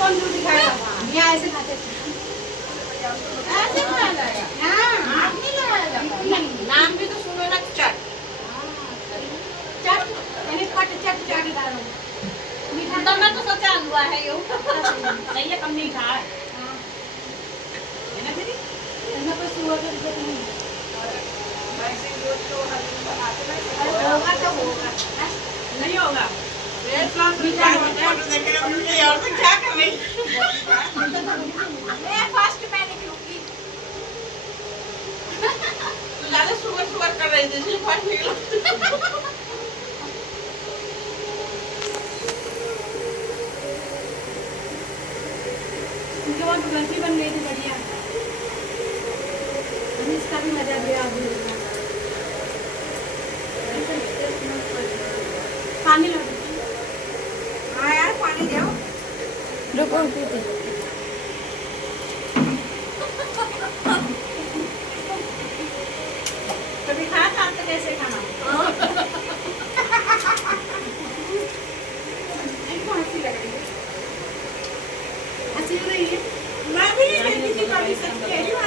कौन रोटी खाएगा वहाँ? यहाँ ऐसे खाते थे। ऐसे खाया जाएगा। हाँ। हाथ नहीं लगाया जाता। नहीं। नाम भी तो सुनो ना, चट। चट यानी पट चट चट डालो। मीठा तो मैं तो सोचा हुआ है यो। नहीं है, कम मीठा है। हाँ। है ना दीदी? इसमें कोई शुगर का दिक्कत नहीं है। वैसे जो तो हल्दी बनाते हैं, अरे होगा तो होगा। नहीं होगा। मीठा होता है। और तो क्या कर रही? मैं फर्स्ट मैंने क्यों की? ज्यादा शुगर कर रही थी, इसलिए फट निकला। उनके बाद बर्फी बन गई थी बढ़िया। अभी इसका भी मजा लिया अभी। पानी लो। हाँ यार, पानी दो। रुको पीते। कभी खाया था आपने कैसे खाना? इनको हंसी लग रही है। हंसी हो रही है। मैं भी नहीं देखी थी कभी, सच कह रही हूँ।